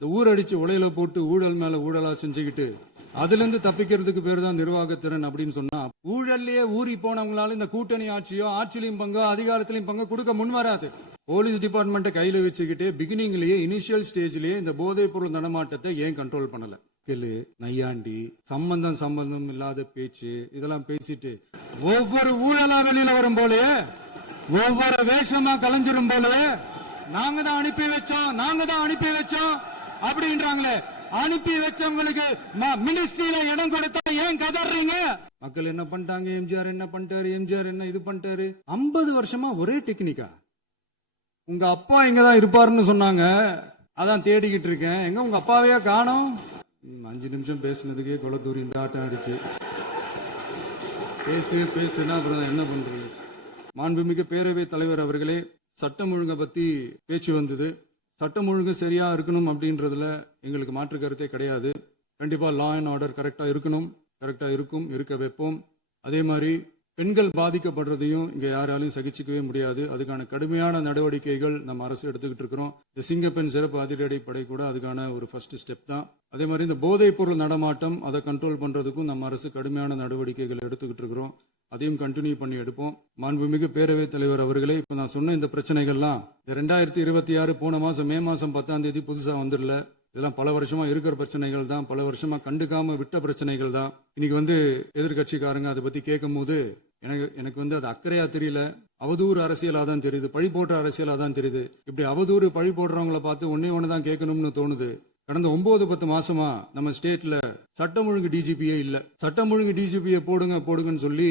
இந்த ஊரடிச்சு உலையில போட்டு ஊழல் மேல ஊழலா செஞ்சுக்கிட்டு அதுல இருந்து தப்பிக்கிறதுக்கு பேர் தான் நிர்வாகத்திறன் அப்படின்னு சொன்னா, ஊழல்லையே ஊறி போனவங்களால இந்த கூட்டணி ஆட்சியோ ஆட்சியிலையும் பங்கு அதிகாரத்திலையும் பங்கு கொடுக்க முன் வராது. போலீஸ் டிபார்ட்மெண்ட்டை கையில வச்சுக்கிட்டு பிகினிங்லயே இனிஷியல் ஸ்டேஜ்லயே இந்த போதைப் பொருள் நடமாட்டத்தை ஏன் கண்ட்ரோல் பண்ணல? நையாண்டி சம்பந்தம் இல்லாத பேச்சு இதெல்லாம் பேசிட்டு ஒவ்வொரு ஊழலா வெளியில வரும் போலயே, ஒவ்வொரு வேஷமா கலைஞ்சிரும் போலயே நாங்க தான் அனுப்பி வச்சோம் அப்படின்றாங்களே. அனுப்பி வச்சவங்களுக்கு மினிஸ்ட்ரியில இடம் கொடுத்தா ஏன் கதறீங்க? மக்கள் என்ன பண்ணிட்டாங்க, எம்ஜிஆர் என்ன பண்ணிட்டாரு, எம்ஜிஆர் என்ன இது பண்ணிட்டாரு. 50 வருஷமா ஒரே டெக்னிக்கா? உங்க அப்பா இங்கதான் இருப்பாருன்னு சொன்னாங்க, அதான் தேடிக்கிட்டு இருக்கேன். எங்க உங்க அப்பாவையா காணோம்? 5 நிமிஷம் பேசுனதுக்கே கொலத்தூரி இந்த ஆட்டம் ஆயிடுச்சு. பேசுனா அப்புறம் என்ன பண்றது? மாண்புமிகு பேரவைத் தலைவர் அவர்களே, சட்டம் ஒழுங்கை பத்தி பேச்சு வந்தது. சட்டம் ஒழுங்கு சரியா இருக்கணும் அப்படின்றதுல எங்களுக்கு மாற்று கருத்தே கிடையாது. கண்டிப்பா லா அண்ட் ஆர்டர் கரெக்டா இருக்கணும், கரெக்டா இருக்க வைப்போம். அதே மாதிரி பெண்கள் பாதிக்கப்படுறதையும் இங்க யாராலையும் சகிச்சுக்கவே முடியாது. அதுக்கான கடுமையான நடவடிக்கைகள் நம்ம அரசு எடுத்துக்கிட்டு இருக்கிறோம். இந்த சிங்கப்பெண் சிறப்பு அதிரடி படை கூட அதுக்கான ஒரு ஃபர்ஸ்ட் ஸ்டெப் தான். அதே மாதிரி இந்த போதைப் பொருள் நடமாட்டம் அதை கண்ட்ரோல் பண்றதுக்கும் நம்ம அரசு கடுமையான நடவடிக்கைகள் எடுத்துக்கிட்டு இருக்கிறோம். அதையும் கண்டினியூ பண்ணி எடுப்போம். மாண்புமிகு பேரவைத் தலைவர் அவர்களே, இப்ப நான் சொன்ன இந்த பிரச்சனைகள்லாம் 2026 போன மாசம் மே மாசம் 10ஆம் தேதி புதுசா வந்துடல. இதெல்லாம் பல வருஷமா இருக்கிற பிரச்சனைகள் தான், பல வருஷமா கண்டுக்காம விட்ட பிரச்சனைகள் தான். இன்னைக்கு எதிர்கட்சிக்காரங்க அதை பத்தி கேட்கும் போது எனக்கு அது அக்கறையா தெரியல, அவதூறு அரசியலா தான் தெரியுது, பழி போடுற அரசியலா தான் தெரியுது. இப்படி அவதூறு பழி போடுறவங்களை பார்த்து ஒன்னே தான் கேட்கணும்னு தோணுது. கடந்த 9-10 மாசமா நம்ம ஸ்டேட்ல சட்டம் ஒழுங்கு டிஜிபியே இல்ல. சட்டம் ஒழுங்கு டிஜிபியை போடுங்கன்னு சொல்லி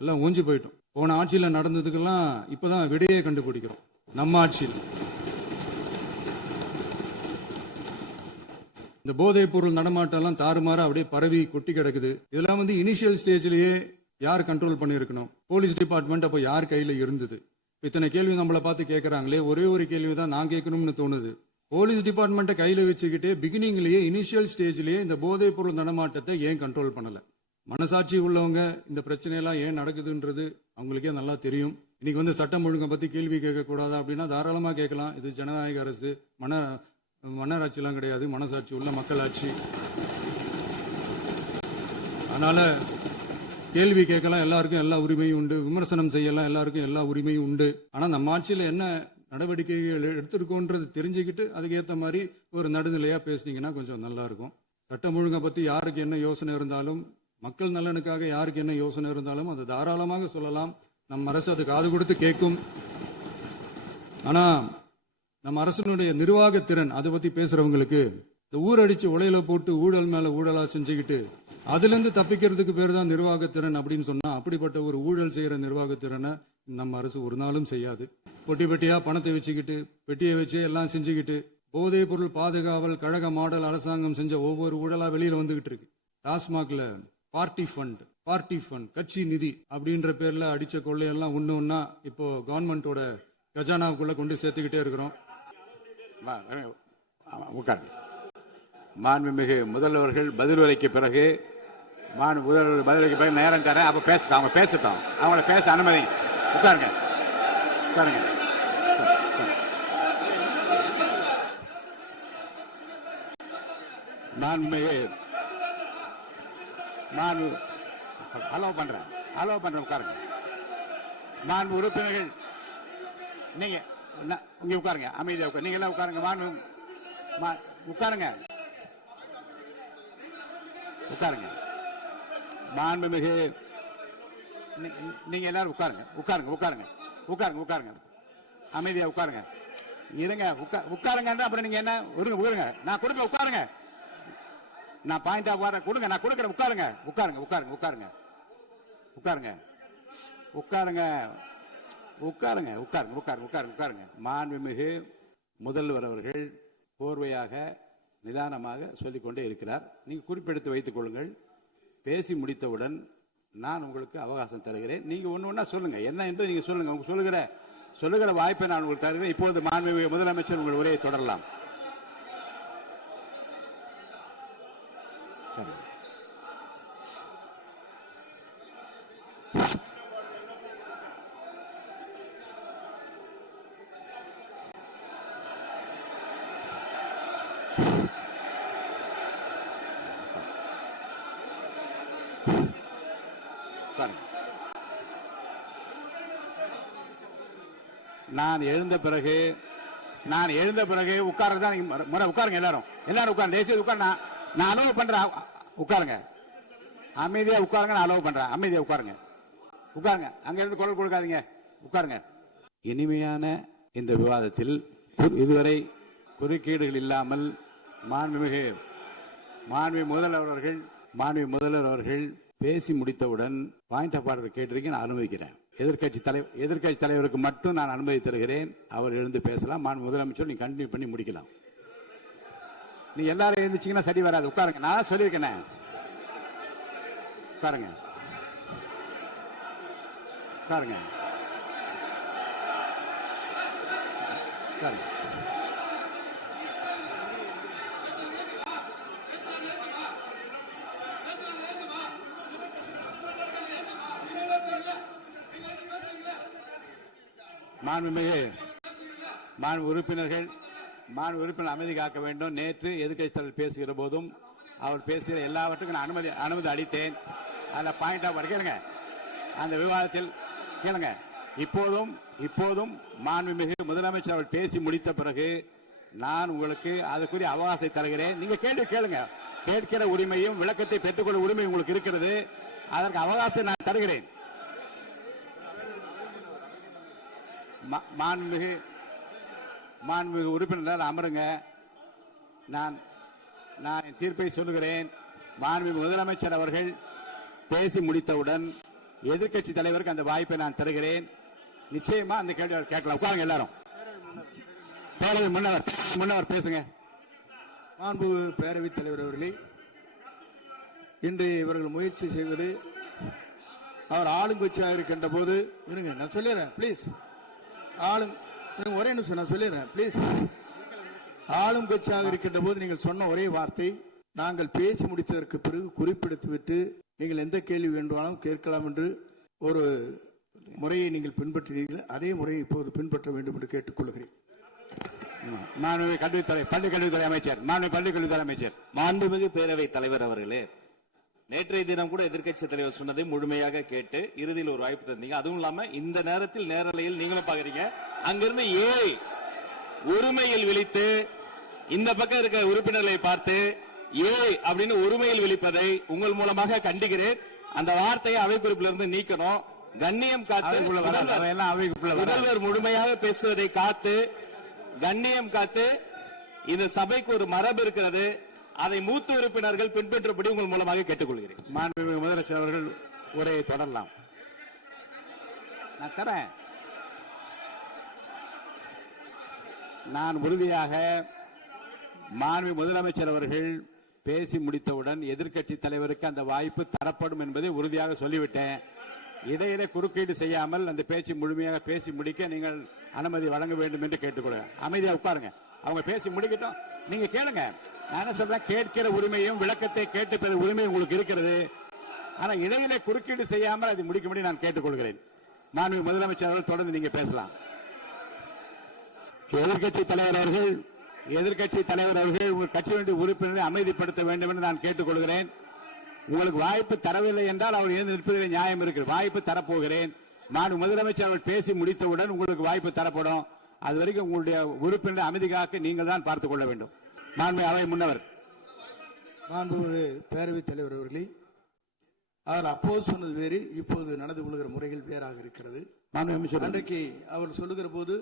எல்லாம் ஓஞ்சி போயிட்டோம். போன ஆட்சியில நடந்ததுக்கெல்லாம் இப்பதான் விடையே கண்டுபிடிக்கிறோம். நம்ம ஆட்சியில் இந்த போதைப் பொருள் நடமாட்டம் எல்லாம் தாறுமாறா அப்படியே பரவி கொட்டி கிடக்குது. இதெல்லாம் இனிஷியல் ஸ்டேஜ்லயே யார் கண்ட்ரோல் பண்ணிருக்கணும்? போலீஸ் டிபார்ட்மெண்ட் அப்ப யார் கையில இருந்தது? இத்தனை கேள்வி நம்மளை பார்த்து கேட்கறாங்களே, ஒரே ஒரு கேள்விதான் நான் கேட்கணும்னு தோணுது. போலீஸ் டிபார்ட்மெண்ட்டை கையில வச்சுக்கிட்டு பிகினிங்லயே இனிஷியல் ஸ்டேஜ்லயே இந்த போதைப் பொருள் நடமாட்டத்தை ஏன் கண்ட்ரோல் பண்ணல? மனசாட்சி உள்ளவங்க இந்த பிரச்சனையெல்லாம் ஏன் நடக்குதுன்றது அவங்களுக்கே நல்லா தெரியும். இன்னைக்கு சட்டம் ஒழுங்கை பத்தி கேள்வி கேட்க கூடாதா அப்படின்னா தாராளமா கேட்கலாம். இது ஜனநாயக அரசு, மன்னராட்சி எல்லாம் கிடையாது, மனசாட்சி உள்ள மக்களாட்சி. அதனால கேள்வி கேட்கலாம், எல்லாருக்கும் எல்லா உரிமையும் உண்டு. விமர்சனம் செய்யலாம், எல்லாருக்கும் எல்லா உரிமையும் உண்டு. ஆனா நம்ம ஆட்சியில என்ன நடவடிக்கைகள் எடுத்திருக்கோன்றது தெரிஞ்சுக்கிட்டு அதுக்கேற்ற மாதிரி ஒரு நடுநிலையா பேசுனீங்கன்னா கொஞ்சம் நல்லா இருக்கும். சட்டம் ஒழுங்கை பத்தி யாருக்கு என்ன யோசனை இருந்தாலும், மக்கள் நலனுக்காக யாருக்கு என்ன யோசனை இருந்தாலும் அதை தாராளமாக சொல்லலாம். நம்ம அரசு அது காது கொடுத்து கேட்கும். ஆனா நம்ம அரசினுடைய நிர்வாகத்திறன் அதை பத்தி பேசுறவங்களுக்கு இந்த ஊரடிச்சு உலையில போட்டு ஊழல் மேல ஊழலா செஞ்சுக்கிட்டு அதுல இருந்து தப்பிக்கிறதுக்கு பேர் தான் நிர்வாகத்திறன் அப்படின்னு சொன்னா, அப்படிப்பட்ட ஒரு ஊழல் செய்யற நிர்வாகத்திறனை நம்ம அரசு ஒரு நாளும் செய்யாது. பெட்டியா பணத்தை வச்சுக்கிட்டு, பெட்டியை வச்சு எல்லாம் செஞ்சுக்கிட்டு, போதைப் பொருள் பாதுகாவல் கழக மாடல் அரசாங்கம் செஞ்ச ஒவ்வொரு ஊழலா வெளியில வந்துகிட்டு இருக்கு. டாஸ்மாக்ல பார்ட்டி ஃபண்ட் கட்சி நிதி அப்படின்ற பேர்ல அடிச்ச கொள்ளையெல்லாம் ஒண்ணா இப்போ கவர்மெண்டோட கஜானாவுக்குள்ள கொண்டு சேர்த்துக்கிட்டே இருக்கிறோம். மாண்புமிகு முதல்வர்கள் பதில் உரைக்கு பிறகு நேரம் தரேன். அப்ப அவங்க பேசட்டும். அவங்கள பேச அனுமதி. உட்காருங்க. ஹலோ பண்றேன். உட்காருங்க. மாண்பு உறுப்பினர்கள், நீங்க இங்க உட்காருங்க. அமைதியா உட்காரு. நீங்க எல்லாம் உட்காருங்க. உட்காருங்க. மாண்புமிகு, நீங்க எல்லாரும் உட்காருங்க. அமைதியா உட்காருங்க. இருங்க. உட்காருங்க. அப்புறம் நீங்க என்ன உட்காருங்க. நான் கொடுங்க. உட்காருங்க. நான் பாயிண்ட் ஆஃப் வர கொடுங்க. நான் கொடுக்கிறேன். உட்காருங்க. மாண்புமிகு முதல்வர் அவர்கள் கோர்வையாக நிதானமாக சொல்லிக்கொண்டே இருக்கிறார். நீங்க குறிப்பெடுத்து வைத்துக் கொள்ளுங்கள். பேசி முடித்தவுடன் நான் உங்களுக்கு அவகாசம் தருகிறேன். நீங்க ஒண்ணா சொல்லுங்க, என்ன என்று நீங்க சொல்லுங்க. உங்க சொல்லுகிற வாய்ப்பை நான் உங்களுக்கு தருகிறேன். இப்போது மாண்புமிகு முதலமைச்சர் உங்கள் உரையை தொடரலாம். நான் எழுந்த பிறகு உட்கார்றதா முறை. உட்காருங்க எல்லாரும் உட்காருங்க. தேசிய உட்கார். நான் அலோவ் பண்றேன். உட்காருங்க. அமைதியா உட்காருங்க. நான் அலோவ் பண்றேன். அமைதியா உட்காருங்க. அங்க இருந்து குரல் கொடுக்காதீங்க. உட்காருங்க. இனிமையான இந்த விவாதத்தில் இதுவரை குறுக்கீடுகள் இல்லாமல் மாண்புமிகு முதல்வர் அவர்கள் பேசி முடித்தவுடன் பாயிண்ட் ஆஃப் ஆர்டர் கேட்டிருக்கேன். நான் அனுமதிக்கிறேன். எதிர்க்கட்சி தலைவருக்கு மட்டும் நான் அனுமதி தருகிறேன். அவர் எழுந்து பேசலாம். முதலமைச்சர் நீங்க கண்டினியூ பண்ணி முடிக்கலாம். நீ எல்லாரும் எழுந்துச்சீங்கன்னா சரி வராது. உட்காருங்க. நான் சொல்லியிருக்கேன். உட்காருங்க. மாண்பு உறுப்பினர்கள் அமைதி காக்க வேண்டும். நேற்று எதிர்க்கட்சி தலைவர் பேசுகிற போதும் அவர் பேசுகிற எல்லாவற்றுக்கும் நான் அனுமதி அளித்தேன். அதுல பாயிண்ட் ஆஃப் கேளுங்க. அந்த விவாதத்தில் கேளுங்க. இப்போதும் மாண்புமிகு முதலமைச்சர் அவர் பேசி முடித்த பிறகு நான் உங்களுக்கு அதுக்குரிய அவகாசம் தருகிறேன். நீங்க கேள்வி கேளுங்க. கேட்கிற உரிமையும் விளக்கத்தை பெற்றுக்கொள்ள உரிமை உங்களுக்கு இருக்கிறது. அதற்கு அவகாசம் நான் தருகிறேன். மாண்புமிகு உறுப்பினர் அமருங்க. நான் என் தீர்ப்பை சொல்லுகிறேன். மாண்புமிகு முதலமைச்சர் அவர்கள் பேசி முடித்தவுடன் எதிர்க்கட்சி தலைவருக்கு அந்த வாய்ப்பை நான் தருகிறேன். நிச்சயமா அந்த கேள்வி கேட்கலாம். உட்காருங்க எல்லாரும். பேரவை முன்னவர் பேசுங்க. மாண்பு பேரவைத் தலைவர் அவர்களே, இன்று இவர்கள் முயற்சி செய்வது அவர் ஆளுங்கட்சியாக இருக்கின்ற போது இருங்க, நான் சொல்லிடுறேன் ப்ளீஸ். ஒரே நிமிஷம் நான் சொல்லிடுறேன் ப்ளீஸ். ஆளும் கட்சியாக இருக்கின்ற போது நீங்கள் சொன்ன ஒரே வார்த்தை, நாங்கள் பேசி முடித்ததற்கு பிறகு குறிப்பிடுத்துவிட்டு நீங்கள் எந்த கேள்வி வேண்டுமானாலும் கேட்கலாம் என்று ஒரு முறையை நீங்கள் பின்பற்றினீர்கள். அதே முறையை இப்போது பின்பற்ற வேண்டும் என்று கேட்டுக்கொள்கிறேன். பள்ளிக்கல்வித்துறை அமைச்சர். மாண்புமிகு பேரவைத் தலைவர் அவர்களே, நேற்றைய தினம் கூட எதிர்க்கட்சி தலைவர் சொன்னதை முழுமையாக கேட்டு இறுதியில் ஒரு வாய்ப்பு தந்தீங்க. அதுவும் இல்லாம இந்த நேரத்தில் நேரலையில் நீங்களும் பாக்குறீங்க. அங்கிருந்து உரிமையில் விழித்து இந்த பக்கம் இருக்க உறுப்பினர்களை பார்த்து அப்படின்னு உரிமையில் விழிப்பதை உங்கள் மூலமாக கண்டிக்கிறேன். அந்த வார்த்தையை அவை குறிப்பிலிருந்து நீக்கணும். கண்ணியம் காத்து முதல்வர் முழுமையாக பேசுவதை காத்து கண்ணியம் காத்து இந்த சபைக்கு ஒரு மரபு இருக்கிறது. அதை மூத்த உறுப்பினர்கள் பின்பற்றபடி உங்கள் மூலமாக கேட்டுக்கொள்கிறேன். மாண்புமிகு முதலமைச்சர் அவர்கள் உரையை தொடரலாம். நான் தரேன். நான் உறுதியாக மாண்புமிகு முதலமைச்சர் அவர்கள் பேசி முடித்தவுடன் எதிர்க்கட்சி தலைவருக்கு அந்த வாய்ப்பு தரப்படும் என்பதை உறுதியாக சொல்லிவிட்டேன். இடையிலே குறுக்கீடு செய்யாமல் அந்த பேச்சு முழுமையாக பேசி முடிக்க நீங்கள் அனுமதி வழங்க வேண்டும் என்று கேட்டுக்கொள்கிறேன். அமைதியா உட்காருங்க. அவங்க பேசி முடிக்கட்டும். நீங்க கேளுங்க. நான் என்ன சொல்றேன், கேட்கிற உரிமையும் விளக்கத்தை கேட்டு பெற உரிமை உங்களுக்கு இருக்கிறது. ஆனா இடையிலே குறுக்கீடு செய்யாமல் அதை முடிக்கும்படி நான் கேட்டுக்கொள்கிறேன். மாண்புமிகு முதலமைச்சர் அவர்கள் தொடர்ந்து நீங்க பேசலாம். எதிர்க்கட்சி தலைவர் அவர்கள் உங்கள் கட்சியினுடைய உறுப்பினரை அமைதிப்படுத்த வேண்டும் என்று நான் கேட்டுக்கொள்கிறேன். உங்களுக்கு வாய்ப்பு தரவில்லை என்றால் அவர் எழுந்து நிற்பதில் நியாயம் இருக்கிறது. வாய்ப்பு தரப்போகிறேன். மாண்புமிகு முதலமைச்சர் அவர்கள் பேசி முடித்தவுடன் உங்களுக்கு வாய்ப்பு தரப்படும். அது வரைக்கும் உங்களுடைய உறுப்பினரை அமைதி காக்க நீங்கள் தான் பார்த்துக் கொள்ள வேண்டும். மாண்புமிகு அவை முன்னவர். மாண்புமிகு பேரவைத் தலைவர் அவர்களே, அவர் அப்போது சொன்னது வேறு, இப்போது நடந்து கொள்கிற முறைகள் வேறாக இருக்கிறது. அன்றைக்கு அவர் சொல்லுகிற போது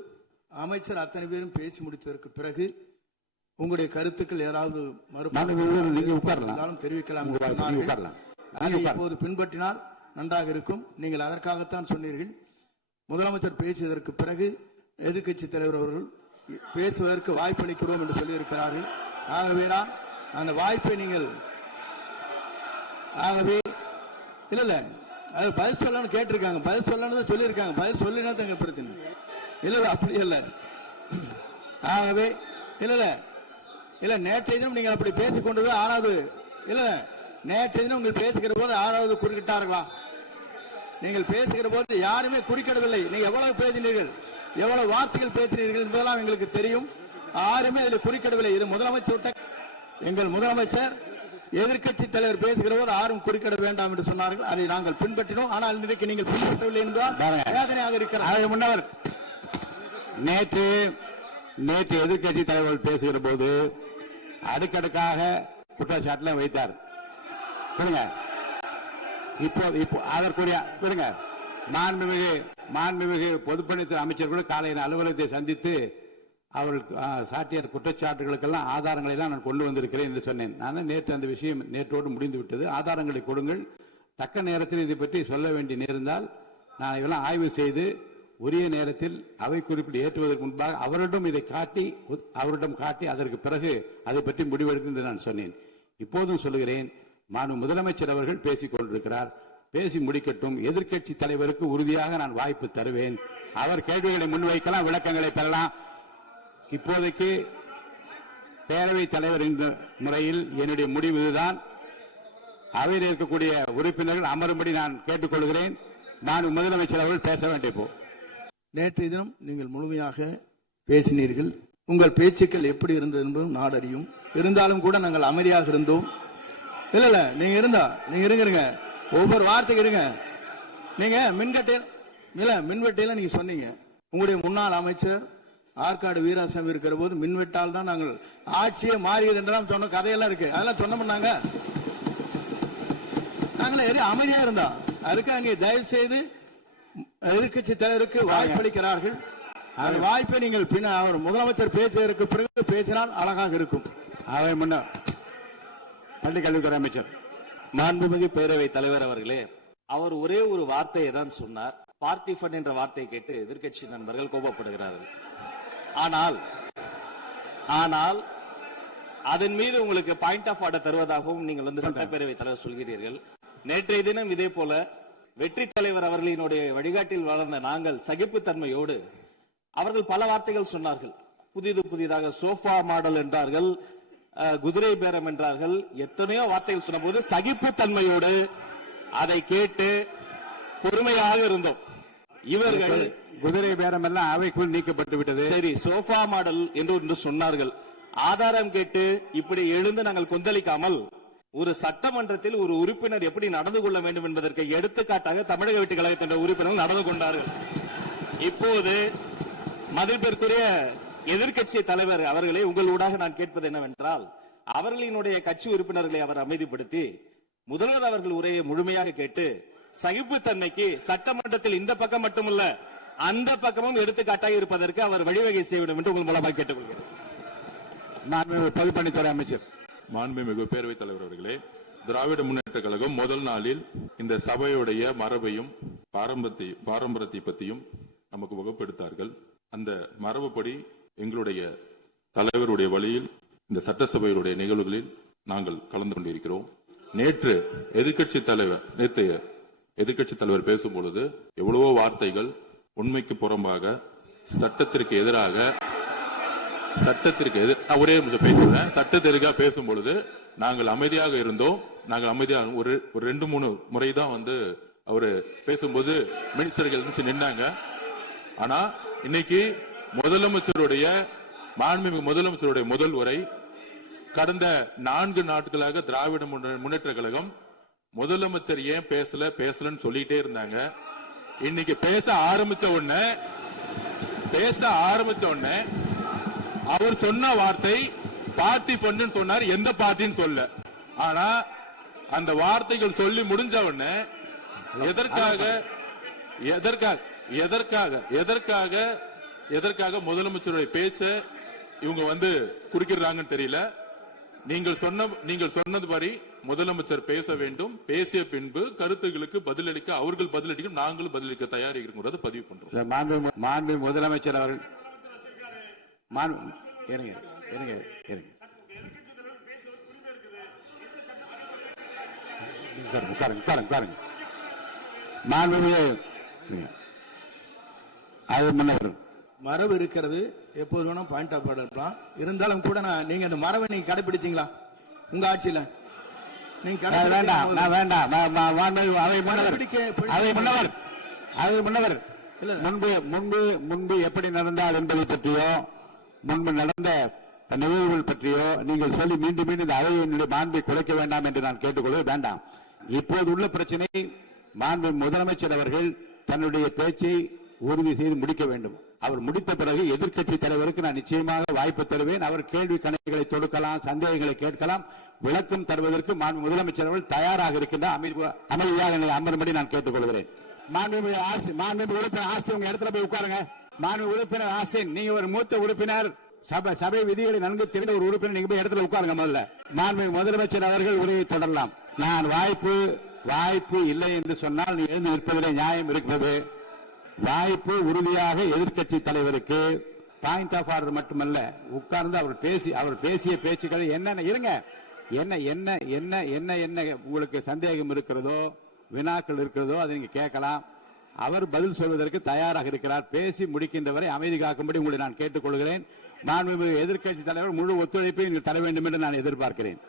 அமைச்சர் அத்தனை பேரும் பேசி முடித்ததற்கு பிறகு உங்களுடைய கருத்துக்கள் யாராவது தெரிவிக்கலாம். இப்போது பின்பற்றினால் நன்றாக இருக்கும். நீங்கள் அதற்காகத்தான் சொன்னீர்கள். முதலமைச்சர் பேசியதற்கு பிறகு எதிர்க்கட்சி தலைவர் அவர்கள் பேசுவதற்கு வாய்ப்பளிக்கிறோம் என்று சொல்லியிருக்கிறார்கள். ஆகவே தான் அந்த வாய்ப்பை நீங்கள் இல்ல அது பதில் சொல்லணும்னு கேட்டிருக்காங்க. பதில் சொல்லணும் சொல்லியிருக்காங்க. பதில் சொல்லினா தான் பிரச்சனை. இல்ல அப்படி இல்ல. ஆகவே இல்ல நேற்றைய தினம் நீங்கள் அப்படி பேசிக் கொண்டது ஆறாவது இல்ல. நேற்றைய தினம் உங்கள் பேசுகிற போது ஆறாவது குறுக்கிட்டார்களா? நீங்கள் பேசுகிற போது யாருமே குறுக்கிடவில்லை. நீங்க எவ்வளவு பேசினீர்கள், எவ்வளவு வார்த்தைகள் பேசினீர்கள் என்பதெல்லாம் எங்களுக்கு தெரியும். யாருமே அதில் குறுக்கிடவில்லை. இது முதலமைச்சர், எங்கள் முதலமைச்சர் எதிர்க்கட்சி தலைவர் பேசுகிறவர் யாரும் குறுக்கிட வேண்டாம் என்று சொன்னார்கள். அதை நாங்கள் பின்பற்றினோம். ஆனால் இன்றைக்கு நீங்கள் பின்பற்றவில்லை என்பதால் வேதனையாக இருக்கிறார். முன்னவர் நேற்று எதிர்க்கட்சி தலைவர்கள் பேசுகிற போது அடுக்கடுக்காக குற்றச்சாட்டுல வைத்தார். சொல்லுங்க. இப்போ அதற்குரிய சொல்லுங்க. மாண்புமிகு பொதுப்பணித்துறை அமைச்சர் கூட காலையில் அலுவலகத்தை சந்தித்து அவர்கள் சாட்டிய குற்றச்சாட்டுகளுக்கெல்லாம் ஆதாரங்களை எல்லாம் நான் கொண்டு வந்திருக்கிறேன் என்று சொன்னேன். நான் நேற்று அந்த விஷயம் நேற்றோடு முடிந்து விட்டது. ஆதாரங்களை கொடுங்கள். தக்க நேரத்தில் இதை பற்றி சொல்ல வேண்டிய நேர்ந்தால் நான் இதெல்லாம் ஆய்வு செய்து உரிய நேரத்தில் அவை குறிப்பிட்டு ஏற்றுவதற்கு முன்பாக அவரிடம் காட்டி அதற்கு பிறகு அதை பற்றி முடிவெடுக்கும் என்று நான் சொன்னேன். இப்போதும் சொல்லுகிறேன், மாண்பு முதலமைச்சர் அவர்கள் பேசிக் கொண்டிருக்கிறார். பேசி முடிக்கட்டும். எதிர்க்கட்சி தலைவருக்கு உறுதியாக நான் வாய்ப்பு தருவேன். அவர் கேள்விகளை முன்வைக்கலாம், விளக்கங்களை பெறலாம். இப்போதைக்கு பேரவைத் தலைவர் என்ற முறையில் என்னுடைய முடிவு இதுதான். அவையில் இருக்கக்கூடிய உறுப்பினர்கள் அமரும்படி நான் கேட்டுக்கொள்கிறேன். நான் முதலமைச்சர் அவர்கள் பேச வேண்டிய நேற்றைய தினம் நீங்கள் முழுமையாக பேசினீர்கள். உங்கள் பேச்சுக்கள் எப்படி இருந்தது என்பதும் நாடறியும். இருந்தாலும் கூட நாங்கள் அமைதியாக இருந்தோம். இல்ல நீங்க இருங்க. ஒவ்வொரு வார்த்தைக்கு இருங்க. நீங்க மின்வெட்டையில நீங்க சொன்னீங்க. உங்களுடைய முன்னாள் அமைச்சர் ஆற்காடு வீராசாமி இருக்கிற போது மின்வெட்டால் தான் நாங்கள் ஆட்சியே மாறியது என்றெல்லாம் சொன்ன கதையெல்லாம் இருக்கு. அதெல்லாம் சொன்னோம்னாங்க. நாங்களே அமைதியா இருந்தோம். அதுக்காக நீங்க தயவு செய்து எதிர்கட்சி தலைவருக்கு வாய்ப்பளிக்கிறார்கள். அந்த வாய்ப்பை நீங்கள் அவர் முதலமைச்சர் பேசுவதற்கு பிறகு பேசினால் அழகாக இருக்கும். அவை முன்னர் பள்ளிக்கல்வித்துறை அமைச்சர் மாண்புமிகு பேரவை தலைவர் அவர்களே, அவர் ஒரே ஒரு வார்த்தையை தான் சொன்னார். பார்ட்டி ஃபண்ட் என்ற வார்த்தையை கேட்டு எதிர்க்கட்சி நண்பர்கள் கோபப்படுகிறார்கள். ஆனால் அதன் மீது உங்களுக்கு பாயிண்ட் ஆஃப் ஆர்டர் தருவதாகவும் நீங்கள் சட்டப்பேரவை தலைவர் சொல்கிறீர்கள். நேற்றைய தினம் இதே போல வெற்றி தலைவர் அவர்களினுடைய வழிகாட்டில் வளர்ந்த நாங்கள் சகிப்புத்தன்மையோடு அவர்கள் பல வார்த்தைகள் சொன்னார்கள். புதிதாக சோஃபா மாடல் என்றார்கள், குதிரை பேரம் என்றார்கள், எத்தனையோ வார்த்தைகள் சொன்ன போது சகிப்புத்தன்மையோடு அதை கேட்டு பொறுமையாக இருந்தோம். இவர்கள் குதிரை பேரம் எல்லாம் அவைக்குள் நீக்கப்பட்டு விட்டது. சரி, சோஃபா மாடல் என்று சொன்னார்கள். ஆதாரம் கேட்டு இப்படி எழுந்து நாங்கள் கொந்தளிக்காமல் ஒரு சட்டமன்றத்தில் ஒரு உறுப்பினர் எப்படி நடந்து கொள்ள வேண்டும் என்பதற்கு எடுத்துக்காட்டாக தமிழக வெற்றி கழகத்தின் உறுப்பினர்கள் நடந்து கொண்டார்கள். இப்போது மதிப்பிற்குரிய எதிர்க்கட்சி தலைவர் அவர்களை உங்கள் ஊடாக நான் கேட்பது என்னவென்றால், அவர்களினுடைய கட்சி உறுப்பினர்களை அவர் அமைதிப்படுத்தி முதல்வர் அவர்கள் உரையை முழுமையாக கேட்டு சகிப்புத்தன்மைக்கு சட்டமன்றத்தில் இந்த பக்கம் மட்டுமல்ல அந்த பக்கமும் எடுத்துக்காட்டாக இருப்பதற்கு அவர் வழிவகை செய்ய வேண்டும் என்று உங்கள் மூலமாக கேட்டுக்கொள்கிறேன். பொதுப்பணித்துறை அமைச்சர். மாண்புமிகு பேரவைத் தலைவர் அவர்களே, திராவிட முன்னேற்ற கழகம் முதல் நாளில் இந்த சபையுடைய மரபையும் பாரம்பரியத்தை பற்றியும் நமக்கு வகுப்பெடுத்தார்கள். அந்த மரபுப்படி எங்களுடைய தலைவருடைய வழியில் இந்த சட்டசபையுடைய நிகழ்வுகளில் நாங்கள் கலந்து கொண்டிருக்கிறோம். நேற்று எதிர்க்கட்சி தலைவர் பேசும்பொழுது எவ்வளவோ வார்த்தைகள் உண்மைக்கு புறம்பாக சட்டத்திற்கு எதிராக ஒரே நிமிஷம் பேசுறேன். சட்டத்திற்காக பேசும்பொழுது நாங்கள் அமைதியாக இருந்தோம். ஒரு 2-3 முறை தான் அவரு பேசும்போது மினிஸ்டர்கள் நின்னாங்க. ஆனா இன்னைக்கு மாண்புமிகு முதலமைச்சருடைய முதல் உரை கடந்த 4 நாட்களாக திராவிட முன்னேற்ற கழகம் முதலமைச்சர் ஏன் பேசலன்னு சொல்லிட்டே இருந்தாங்க. இன்னைக்கு பேச ஆரம்பிச்ச உடனே அவர் சொன்ன வார்த்தை பார்ட்டி ஃபண்ட் சொன்னார். எந்த பார்ட்டின்னு சொல்ல. ஆனா அந்த வார்த்தைகள் சொல்லி முடிஞ்ச உடனே எதற்காக முதலமைச்சருடைய பேச்ச இவங்க குறுக்கிறாங்கன்னு தெரியல. நீங்கள் சொன்னதுபடி முதலமைச்சர் பேச வேண்டும். பேசிய பின்பு கருத்துகளுக்கு பதிலளிக்க அவர்கள் பதிலளிக்கும், நாங்களும் பதிலளிக்க தயாராக இருக்கிறது பதிவு பண்றோம். மாண்பு முதலமைச்சர் அவர்கள் மரபு இருக்கிறது. எப்போது வேணா பாயிண்ட் ஆஃப் ஆர்டர் இருக்கலாம். இருந்தாலும் கூட நீங்க அந்த மரபை நீங்க கடைபிடித்தீங்களா உங்க ஆட்சியில? நீங்க முன்பு எப்படி நடந்தால் என்பதை பற்றியோ முன்பு நடந்த நிகழ்வுகள் பற்றியோ நீங்கள் சொல்லி மீண்டும் இந்த அவையினுடைய மாண்பை குறைக்க வேண்டாம் என்று நான் கேட்டுக்கொள்வது வேண்டாம். இப்போது உள்ள பிரச்சனை மாண்பு முதலமைச்சர் அவர்கள் தன்னுடைய பேச்சை உறுதி செய்து முடிக்க வேண்டும். அவர் முடித்த பிறகு எதிர்க்கட்சி தலைவருக்கு நான் நிச்சயமாக வாய்ப்பு தருவேன். அவர் கேள்வி கணைகளை தொடுக்கலாம், சந்தேகங்களை கேட்கலாம், விளக்கம் தருவதற்கு மாண்பு முதலமைச்சர் அவர்கள் தயாராக இருக்கின்றார். அமைதியாக என்னை அமரும்படி நான் கேட்டுக்கொள்கிறேன். மாண்பு உறுப்பினர் ஆஸ்தின் உங்க இடத்துல போய் உட்காருங்க. மாண்பு உறுப்பினர் ஆஸ்தின், நீங்க ஒரு மூத்த உறுப்பினர், சபை விதிகளை நன்கு தெரிந்த ஒரு உறுப்பினர், நீங்க போய் இடத்துல உட்காருங்க. முதல்ல மாண்பு முதலமைச்சர் அவர்கள் உரையை தொடரலாம். நான் வாய்ப்பு இல்லை என்று சொன்னால் நீ எழுந்து நிற்பதிலே நியாயம் இருக்கிறது. வாய்ப்பு உறுதியாக எதிர்க்கட்சி தலைவருக்கு பாயிண்ட் ஆஃப் ஆர்டர் மட்டுமல்ல, உட்கார்ந்து அவர் பேசிய பேச்சுக்களை என்ன இருங்க என்ன என்ன என்ன என்ன என்ன உங்களுக்கு சந்தேகம் இருக்கிறதோ, வினாக்கள் இருக்கிறதோ அதை நீங்க கேட்கலாம். அவர் பதில் சொல்வதற்கு தயாராக இருக்கிறார். பேசி முடிக்கின்ற வரை அமைதி காக்கும்படி உங்களை நான் கேட்டுக்கொள்கிறேன். மாண்புமிகு எதிர்க்கட்சி தலைவர் முழு ஒத்துழைப்பை நீங்கள் தர வேண்டும் என்று நான் எதிர்பார்க்கிறேன்.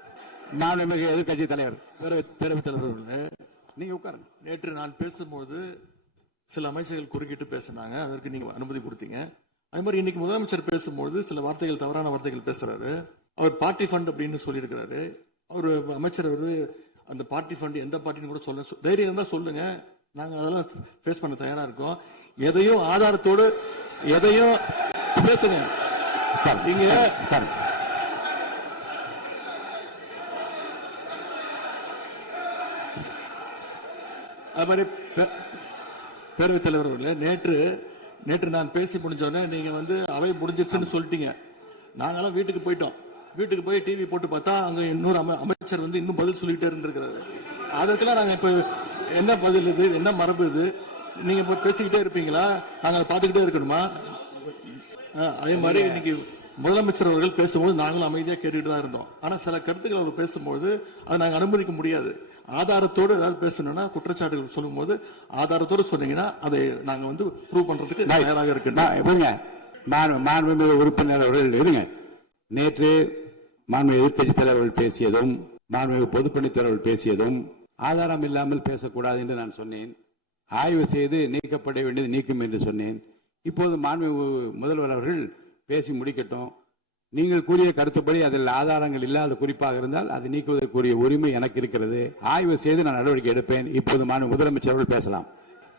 மாண்புமிகு எதிர்க்கட்சி தலைவர், பேரவைத் தலைவர்களே, நீங்க உட்காருங்க. நேற்று நான் பேசும்போது சில அமைச்சர்கள் குறுக்கிட்டு பேசினாங்க, அதற்கு நீங்க அனுமதி கொடுத்தீங்க. அதே மாதிரி இன்னைக்கு முதலமைச்சர் பேசும்போது சில வார்த்தைகள், தவறான வார்த்தைகள் பேசுறாரு. அவர் பார்ட்டி ஃபண்ட் அப்படின்னு சொல்லியிருக்கிறாரு. அவர் அமைச்சர் அந்த பார்ட்டி ஃபண்ட் எந்த பார்ட்டின்னு கூட சொல்ல தைரியம் இருந்தா சொல்லுங்க, நாங்க அதெல்லாம் ஃபேஸ் பண்ண தயாரா இருக்கோம். எதையும் ஆதாரத்தோடு எதையும் பேசுங்க. நீங்க அது மாதிரி பேரவைத் தலைவர் அவர்களே, நேற்று நான் பேசி முடிஞ்சோடனே நீங்க அவை முடிஞ்சிருச்சுன்னு சொல்லிட்டீங்க. நாங்கெல்லாம் வீட்டுக்கு போயிட்டோம். வீட்டுக்கு போய் டிவி போட்டு பார்த்தா அங்க இன்னொரு அமைச்சர் இன்னும் பதில் சொல்லிட்டே இருந்திருக்கிறாரு. அதற்கெல்லாம் நாங்க இப்ப என்ன பதில் இது, என்ன மரபு இது? நீங்க இப்ப பேசிக்கிட்டே இருப்பீங்களா? நாங்க அதை பார்த்துக்கிட்டே இருக்கணுமா? அதே மாதிரி இன்னைக்கு முதலமைச்சர் அவர்கள் பேசும்போது நாங்களும் அமைதியா கேட்டுக்கிட்டு தான் இருந்தோம். ஆனா சில கருத்துக்கள் அவர் பேசும்போது அதை நாங்க அனுமதிக்க முடியாது. ஆதாரத்தோடு ஏதாவது பேசணும்னா, குற்றச்சாட்டுகள் சொல்லும் போது ஆதாரத்தோடு சொன்னீங்கன்னா அதை நாங்க ப்ரூவ் பண்றதுக்கு தயாராக இருக்கு. மாண்புமிகு உறுப்பினர் அவர்கள் இருங்க. நேற்று மாண்புமிகு எதிர்க்கட்சி தலைவர்கள் பேசியதும், மாண்புமிகு பொதுப்பணித்துறைகள் பேசியதும் ஆதாரம் இல்லாமல் பேசக்கூடாது என்று நான் சொன்னேன். ஆய்வு செய்து நீக்கப்பட வேண்டியது நீக்கும் என்று சொன்னேன். இப்போது மாண்புமிகு முதல்வர் அவர்கள் பேசி முடிக்கட்டும். நீங்கள் கூறிய கருத்துப்படி அதில் ஆதாரங்கள் இல்லாத குறிப்பாக இருந்தால் அதை நீக்குவதற்குரிய உரிமை எனக்கு இருக்கிறது. ஆய்வு செய்து நான் நடவடிக்கை எடுப்பேன். இப்போது மாண்பு முதலமைச்சர் அவர்கள் பேசலாம்.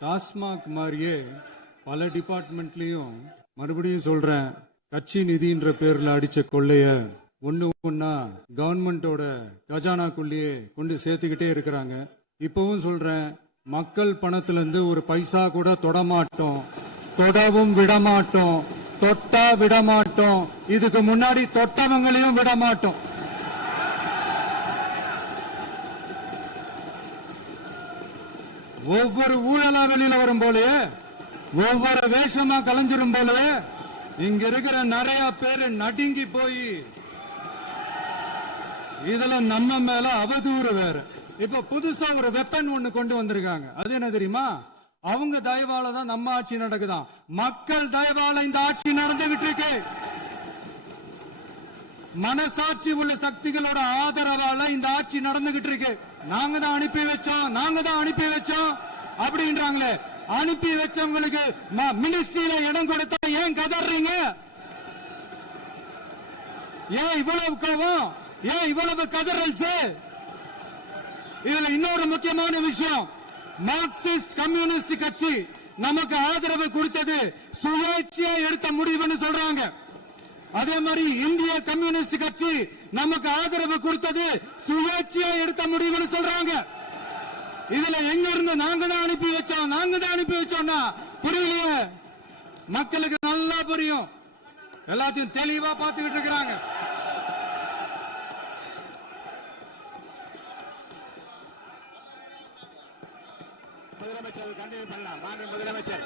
டாஸ்மாக் மாதிரியே பல டிபார்ட்மெண்ட்லயும் மறுபடியும் சொல்றேன், கட்சி நிதின்ற பேர்ல அடிச்ச கொள்ளைய ஒன்னா கவர்மெண்டோட கஜானாக்குள்ளேயே கொண்டு சேர்த்துக்கிட்டே இருக்கிறாங்க. இப்பவும் சொல்றேன், மக்கள் பணத்துல இருந்து ஒரு பைசா கூட தொடமாட்டோம், தொடவும் விடமாட்டோம், தொட்டா விடமாட்டோம். இதுக்கு முன்னாடி தொட்டவங்களையும் விடமாட்டோம். ஒவ்வொரு ஊழலா வெளியில வரும் போலயே, ஒவ்வொரு வேஷமா கலைஞ்சிரும் போலவே இங்க இருக்கிற நிறைய பேரு நடுங்கி போய் இதுல நம்ம மேல அவதூறு வேற. இப்ப புதுசா ஒரு வெப்பன் ஒண்ணு கொண்டு வந்திருக்காங்க. அது என்ன தெரியுமா? அவங்க தயவால தான் நம்ம ஆட்சி நடக்குதாம். மக்கள் தயவால இந்த ஆட்சி நடந்துகிட்டு இருக்கு. மனசாட்சி உள்ள சக்திகளோட ஆதரவால இந்த ஆட்சி நடந்துகிட்டு இருக்கு. நாங்க தான் அனுப்பி வச்சோம் அப்படின்றாங்களே. அனுப்பி வச்சவங்களுக்கு மினிஸ்ட்ரியில இடம் கொடுத்தா ஏன் கதறீங்க? ஏன் இவ்வளவு கோபம்? ஏன் இவ்வளவு கதறல்? இதுல இன்னொரு முக்கியமான விஷயம், மார்க்சிஸ்ட் கம்யூனிஸ்ட் கட்சி நமக்கு ஆதரவு கொடுத்தது சுயேட்சையா எடுத்த முடிவுன்னு சொல்றாங்க. அதே மாதிரி இந்திய கம்யூனிஸ்ட் கட்சி நமக்கு ஆதரவு கொடுத்தது சுயேட்சையா எடுத்த முடிவுன்னு சொல்றாங்க. இதுல எங்க இருந்து நாங்க தான் அனுப்பி வச்சோம்னா புரியலையே. மக்களுக்கு நல்லா புரியும், எல்லாத்தையும் தெளிவா பார்த்துக்கிட்டு இருக்கிறாங்க. முதலமைச்சர் கண்டினியூ பண்ணலாம். மாண்பு முதலமைச்சர்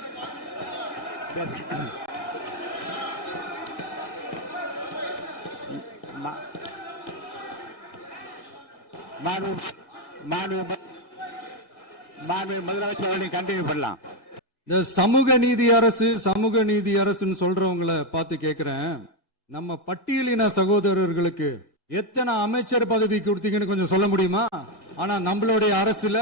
முதலமைச்சர் கண்டினியூ பண்ணலாம். இந்த சமூக நீதி அரசுன்னு சொல்றவங்களை பார்த்து கேக்குறேன், நம்ம பட்டியலின சகோதரர்களுக்கு எத்தனை அமைச்சர் பதவி கொடுத்தீங்கன்னு கொஞ்சம் சொல்ல முடியுமா? ஆனா நம்மளுடைய அரசுல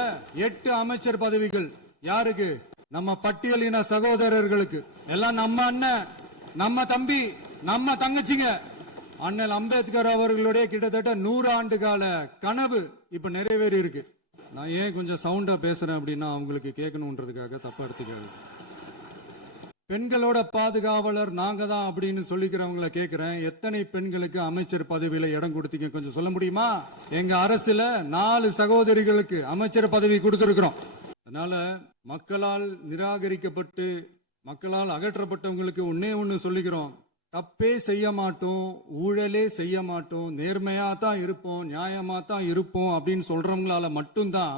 8 அமைச்சர் பதவிகள் யாருக்கு? நம்ம பட்டியலின சகோதரர்களுக்கு. எல்லாம் நம்ம அண்ணன், நம்ம தம்பி, நம்ம தங்கச்சிங்க. அண்ணல் அம்பேத்கர் அவர்களுடைய கிட்டத்தட்ட 100 ஆண்டு கால கனவு இப்ப நிறைவேறி இருக்கு. நான் ஏன் கொஞ்சம் சவுண்டா பேசுறேன் அப்படின்னா அவங்களுக்கு கேட்கணுன்றதுக்காக தப்பா எடுத்துக்காது. பெண்களோட பாதுகாவலர் நாங்க தான் அப்படின்னு சொல்லிக்கிறவங்கள கேக்குறேன், எத்தனை பெண்களுக்கு அமைச்சர் பதவியில இடம் கொடுத்தீங்க கொஞ்சம் சொல்ல முடியுமா? எங்க அரசுல 4 சகோதரிகளுக்கு அமைச்சர் பதவி கொடுத்திருக்கிறோம். அதனால மக்களால் நிராகரிக்கப்பட்டு மக்களால் அகற்றப்பட்டவங்களுக்கு ஒண்ணு சொல்லிக்கிறோம், தப்பே செய்ய மாட்டோம், ஊழலே செய்ய மாட்டோம், நேர்மையா தான் இருப்போம், நியாயமா தான் இருப்போம் அப்படின்னு சொல்றவங்களால மட்டும்தான்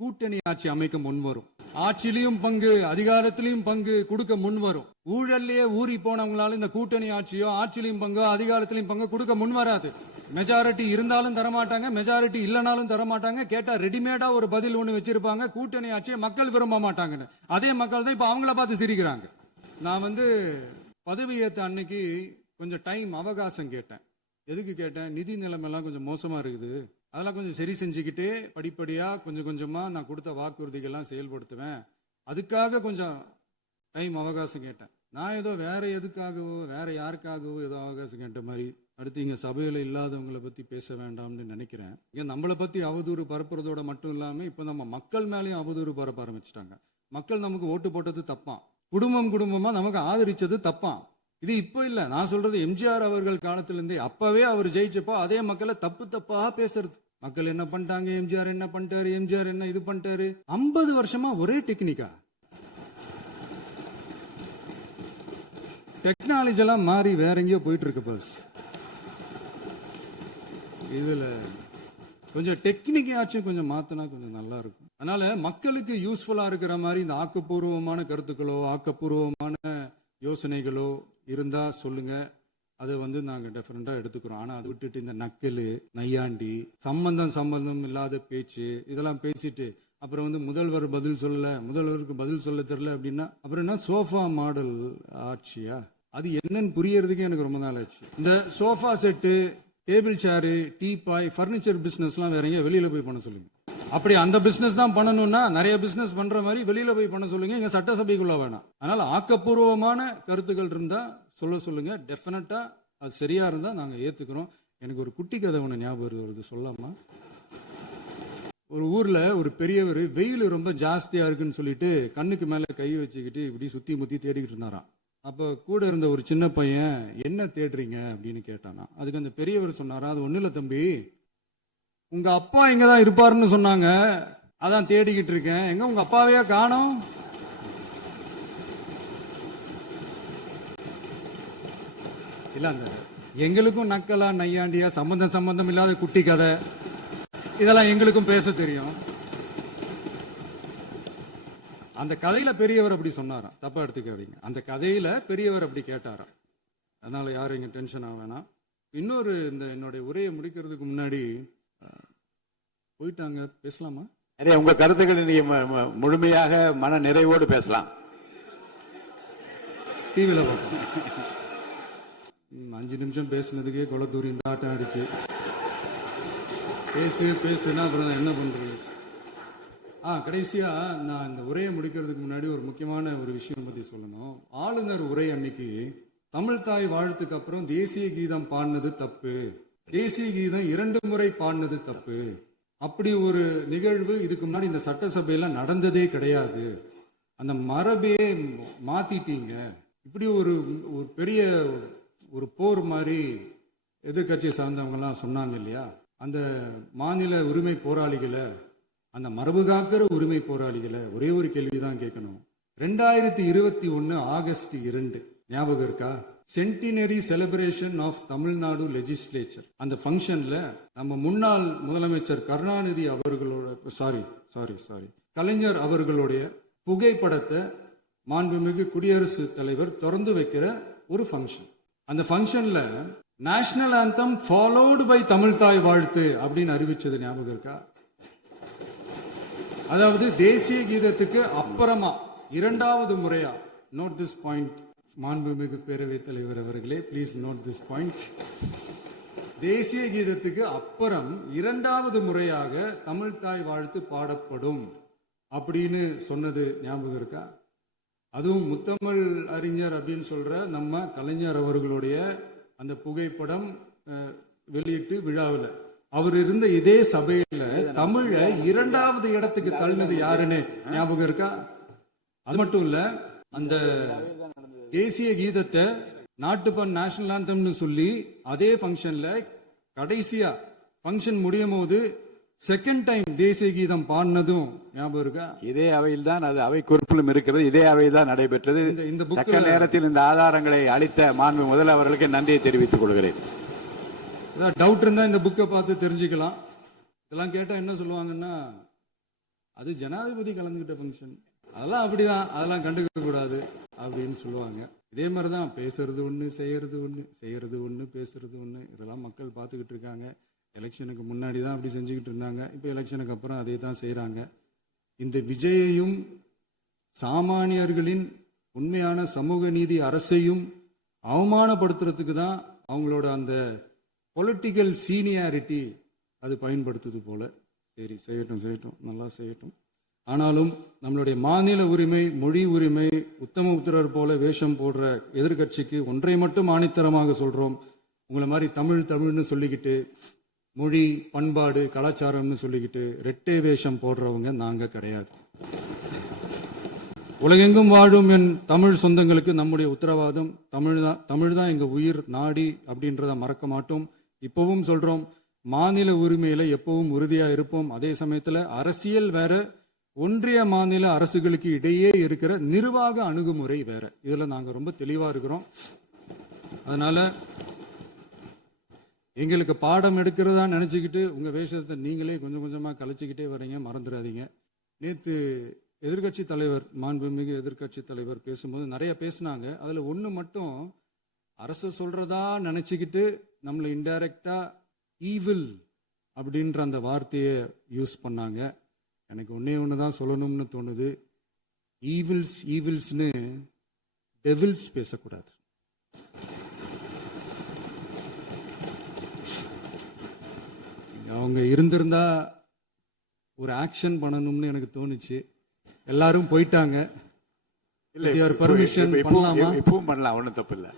கூட்டணி ஆட்சி அமைக்க முன்வரும். ஆட்சியிலையும் பங்கு, அதிகாரத்திலையும் பங்கு கொடுக்க முன்வரும். ஊழல்லையே ஊறி போனவங்களால இந்த கூட்டணி ஆட்சியோ ஆட்சியிலையும் பங்கு அதிகாரத்திலையும் பங்கு கொடுக்க முன்வராது. மெஜாரிட்டி இருந்தாலும் தரமாட்டாங்க, மெஜாரிட்டி இல்லனாலும் தரமாட்டாங்க. கேட்டா ரெடிமேடா ஒரு பதில் ஒண்ணு வச்சிருப்பாங்க, கூட்டணி ஆட்சியை மக்கள் விரும்ப மாட்டாங்கன்னு. அதே மக்கள் தான் இப்ப அவங்கள பார்த்து சிரிக்கிறாங்க. நான் பதவி ஏத்த அன்னைக்கு கொஞ்சம் டைம் அவகாசம் கேட்டேன். எதுக்கு கேட்டேன்? நிதி நிலைமைலாம் கொஞ்சம் மோசமா இருக்குது, அதெல்லாம் கொஞ்சம் சரி செஞ்சுக்கிட்டே படிப்படியா கொஞ்சம் கொஞ்சமா நான் கொடுத்த வாக்குறுதிகள்லாம் செயல்படுத்துவேன், அதுக்காக கொஞ்சம் டைம் அவகாசம் கேட்டேன். நான் ஏதோ வேற எதுக்காகவோ வேற யாருக்காகவோ ஏதோ அவகாசம் கேட்ட மாதிரி அடுத்து இங்க சபையில இல்லாதவங்களை பத்தி பேச வேண்டாம்னு நினைக்கிறேன். இங்க நம்மளை பத்தி அவதூறு பரப்புறதோட மட்டும் இல்லாம இப்ப நம்ம மக்கள் மேலேயும் அவதூறு பரப்ப ஆரம்பிச்சிட்டாங்க. மக்கள் நமக்கு ஓட்டு போட்டது தப்பான், குடும்பமா நமக்கு ஆதரிச்சது தப்பான். இது இப்ப இல்ல, நான் சொல்றது எம்ஜிஆர் அவர்கள் காலத்திலிருந்தே. அப்பவே அவர் ஜெயிச்சப்போ அதே மக்களை தப்பா பேசுறது. மக்கள் என்ன பண்ணிட்டாங்க, எம்ஜிஆர் என்ன பண்ணிட்டாரு, எம்ஜிஆர் என்ன இது பண்ணிட்டாரு. 50 வருஷமா ஒரே டெக்னிக்கா? டெக்னாலஜி எல்லாம் மாறி வேற எங்கேயோ போயிட்டு இருக்கு பஸ். இதுல கொஞ்சம் டெக்னிக்காச்சும் கொஞ்சம் மாத்தினா கொஞ்சம் நல்லா இருக்கும். அதனால மக்களுக்கு யூஸ்ஃபுல்லா இருக்கிற மாதிரி இந்த ஆக்கப்பூர்வமான கருத்துக்களோ ஆக்கப்பூர்வமான யோசனைகளோ இருந்தா சொல்லுங்க, அதை நாங்க டெஃபரெண்டா எடுத்துக்கிறோம். ஆனா அதை விட்டுட்டு இந்த நக்கலு நையாண்டி சம்பந்தம் இல்லாத பேச்சு இதெல்லாம் பேசிட்டு அப்புறம் முதல்வர் பதில் சொல்லல, முதல்வருக்கு பதில் சொல்ல தெரியல அப்படின்னா அப்புறம் என்ன சோஃபா மாடல் ஆட்சியா? அது என்னன்னு புரியறதுக்கு எனக்கு ரொம்ப நாள் ஆச்சு. இந்த சோஃபா செட்டு, டேபிள் சேரு, டீபாய், பர்னிச்சர் பிசினஸ் எல்லாம் வேற எங்க வெளியில போய் பண்ண சொல்லுங்க. அப்படி அந்த பிசினஸ் தான் பண்ணணும்னா நிறைய பிசினஸ் பண்ற மாதிரி வெளியில போய் பண்ண சொல்லுங்க, இங்க சட்டசபைக்குள்ள வேணாம். அதனால ஆக்கப்பூர்வமான கருத்துக்கள் இருந்தா சொல்லுங்க, டெஃபினட்டா அது சரியா இருந்தா நாங்க ஏத்துக்கிறோம். எனக்கு ஒரு குட்டி கதை ஒண்ணு ஞாபகம் வருது, சொல்லாமா? ஒரு ஊர்ல ஒரு பெரியவர் வெயில் ரொம்ப ஜாஸ்தியா இருக்குன்னு சொல்லிட்டு கண்ணுக்கு மேல கை வச்சுக்கிட்டு இப்படி சுத்தி முத்தி தேடிக்கிட்டு இருந்தாராம். அப்ப கூட இருந்த ஒரு சின்ன பையன் என்ன தேடுறீங்க அப்படின்னு கேட்டானா. அதுக்கு அந்த பெரியவர் சொன்னாரா, அது ஒண்ணு இல்ல தம்பி, உங்க அப்பா இங்கதான் இருப்பாருன்னு சொன்னாங்க, அதான் தேடிக்கிட்டு இருக்கேன், எங்க உங்க அப்பாவையா காணோம்? இல்ல அந்த எங்களுக்கும் நக்கலா நையாண்டியா சம்பந்தம் இல்லாத குட்டி கதை இதெல்லாம் எங்களுக்கும் பேச தெரியும். அந்த கதையில பெரியவர் அப்படி சொன்னாராம், தப்பா எடுத்துக்காதீங்க. அந்த கதையில பெரியவர் அப்படி கேட்டாராம். அதனால யாரும் இங்க டென்ஷன் ஆக வேணாம். இன்னொரு இந்த என்னுடைய உரையை முடிக்கிறதுக்கு முன்னாடி போயிட்டாங்க, பேசலாமா? உங்க கருத்துக்களை நீங்க முழுமையாக மன நிறைவோடு பேசலாம். டிவியில பார்ப்போம். 5 நிமிஷம் பேசுனதுக்கே கொலத்தூரி இந்த ஆட்டம் ஆயிடுச்சு. பேசுனா அப்புறம் என்ன பண்றது? கடைசியா நான் இந்த உரையை முடிக்கிறதுக்கு முன்னாடி ஒரு முக்கியமான ஒரு விஷயம் பத்தி சொல்லணும். ஆளுநர் உரை அன்னைக்கு தமிழ் தாய் வாழ்த்துக்கு அப்புறம் தேசிய கீதம் பாடினது தப்பு, தேசிய கீதம் 2 முறை பாடினது தப்பு, அப்படி ஒரு நிகழ்வு இதுக்கு முன்னாடி இந்த சட்டசபையில நடந்ததே கிடையாது, அந்த மரபையே மாத்திட்டீங்க, இப்படி ஒரு பெரிய ஒரு போர் மாதிரி எதிர்கட்சியை சார்ந்தவங்க எல்லாம் சொன்னாங்க இல்லையா? அந்த மாநில உரிமை போராளிகளை, அந்த மரபு காக்கிற உரிமை போராளிகளை ஒரே ஒரு கேள்விதான் கேட்கணும். 2021 ஆகஸ்ட் 2 ஞாபகம் இருக்கா? Centenary celebration of Tamil Nadu legislature. அந்த ஃபங்க்ஷன்ல நம்ம முன்னாள் முதலமைச்சர் கருணாநிதி அவர்களோட கலைஞர் அவர்களுடைய புகைப்படத்தை மாண்புமிகு குடியரசுத் தலைவர் திறந்து வைக்கிற ஒரு ஃபங்க்ஷன். அந்த ஃபங்க்ஷன்ல national anthem followed by Tamil Thai Vazhthu அப்படின்னு அறிவிச்சது ஞாபகம் இருக்கா? அதாவது தேசிய கீதத்துக்கு அப்புறமா 2வது முறையா, நோட் திஸ் பாயிண்ட் மாண்புமிகு பேரவைத் தலைவர் அவர்களே, பிளீஸ் நோட் திஸ் பாயிண்ட். தேசிய கீதத்துக்கு அப்புறம் 2வது முறையாக தமிழ் தாய் வாழ்த்து பாடப்படும் அப்படின்னு சொன்னது ஞாபகம் இருக்கா? அதுவும் முத்தமிழ் அறிஞர் அப்படின்னு சொல்ற நம்ம கலைஞர் அவர்களுடைய அந்த புகைப்படம் வெளியிட்டு விழாவில் அவர் இருந்த இதே சபையில தமிழ 2வது இடத்துக்கு தள்ளினது யாருன்னு ஞாபகம் இருக்கா? அது மட்டும் இல்ல, அந்த தேசிய கீதத்தை நாட்டுப்பண் நேஷனல் ஆந்தம்னு சொல்லி அதே ஃபங்க்ஷன்ல கடைசியா ஃபங்க்ஷன் முடியும் போது செகண்ட் டைம் தேசிய கீதம் பாடினதும் ஞாபகம் இருக்கா? இதே அவையில் தான் அது அவை குறிப்பிலும் இருக்கிறது. இதே அவை தான் நடைபெற்றது. இந்த book தக்க நேரத்தில் இந்த ஆதாரங்களை அளித்த மாண்பு முதல் அவர்களுக்கு நன்றியை தெரிவித்துக் கொள்கிறேன். ஏதாவது டவுட் இருந்தா இந்த புக்கை பார்த்து தெரிஞ்சுக்கலாம். இதெல்லாம் கேட்டா என்ன சொல்லுவாங்கன்னா, அது ஜனாதிபதி கலந்துகிட்ட ஃபங்க்ஷன், அதெல்லாம் அப்படிதான், அதெல்லாம் கண்டுக்க கூடாது அப்படின்னு சொல்லுவாங்க. இதே மாதிரிதான் பேசுறது ஒண்ணு, செய்யறது ஒண்ணு, செய்யறது ஒண்ணு, பேசுறது ஒண்ணு. இதெல்லாம் மக்கள் பார்த்துக்கிட்டு இருக்காங்க. எலெக்ஷனுக்கு முன்னாடி தான் அப்படி செஞ்சுக்கிட்டு இருந்தாங்க. இப்போ எலெக்ஷனுக்கு அப்புறம் அதே தான் செய்யறாங்க. இந்த விஜயையும் சாமானியர்களின் உண்மையான சமூக நீதி அரசையும் அவமானப்படுத்துறதுக்கு தான் அவங்களோட அந்த பொலிட்டிக்கல் சீனியாரிட்டி அது பயன்படுத்துது போல. சரி, செய்யட்டும் செய்யட்டும், நல்லா செய்யட்டும். ஆனாலும் நம்மளுடைய மாநில உரிமை, மொழி உரிமை, உத்தம உத்தரர் போல வேஷம் போடுற எதிர்கட்சிக்கு ஒன்றை மட்டும் ஆணித்தரமாக சொல்றோம். உங்களை மாதிரி தமிழ் தமிழ்னு சொல்லிக்கிட்டு, மொழி பண்பாடு கலாச்சாரம்னு சொல்லிக்கிட்டு ரெட்டை வேஷம் போடுறவங்க நாங்க கிடையாது. உலகெங்கும் வாழும் என் தமிழ் சொந்தங்களுக்கு நம்முடைய உத்தரவாதம் தமிழ் தான் எங்க உயிர் நாடி அப்படின்றத மறக்க மாட்டோம். இப்பவும் சொல்றோம், மாநில உரிமையில எப்பவும் உறுதியா இருப்போம். அதே சமயத்துல அரசியல் வேற, ஒன்றிய மாநில அரசுகளுக்கு இடையே இருக்கிற நிர்வாக அணுகுமுறை வேற. இதுல நாங்க ரொம்ப தெளிவா இருக்கிறோம். அதனால எங்களுக்கு பாடம் எடுக்கிறதா நினைச்சுக்கிட்டு உங்க வேஷத்தை நீங்களே கொஞ்சம் கொஞ்சமா கலைச்சிக்கிட்டே வர்றீங்க, மறந்துடாதீங்க. நேத்து எதிர்கட்சி தலைவர், மாண்புமிகு எதிர்கட்சி தலைவர் பேசும்போது நிறைய பேசினாங்க. அதுல ஒண்ணு மட்டும் அரசு சொல்றதா நினைச்சுக்கிட்டு நம்மளை இன்டைரக்டா ஈவில் அப்படின்ற அந்த வார்த்தையை யூஸ் பண்ணாங்க. எனக்கு ஒன்னே ஒண்ணுதான் சொல்லணும்னு தோணுது. ஈவில்ஸ்னு டெவில்ஸ் பேசக்கூடாது. அவங்க இருந்திருந்தா ஒரு ஆக்ஷன் பண்ணணும்னு எனக்கு தோணுச்சு. எல்லாரும் போயிட்டாங்க. பர்மிஷன் பண்ணலாமா? இப்பவும் பண்ணலாம், ஒன்றும் தப்பு இல்லை.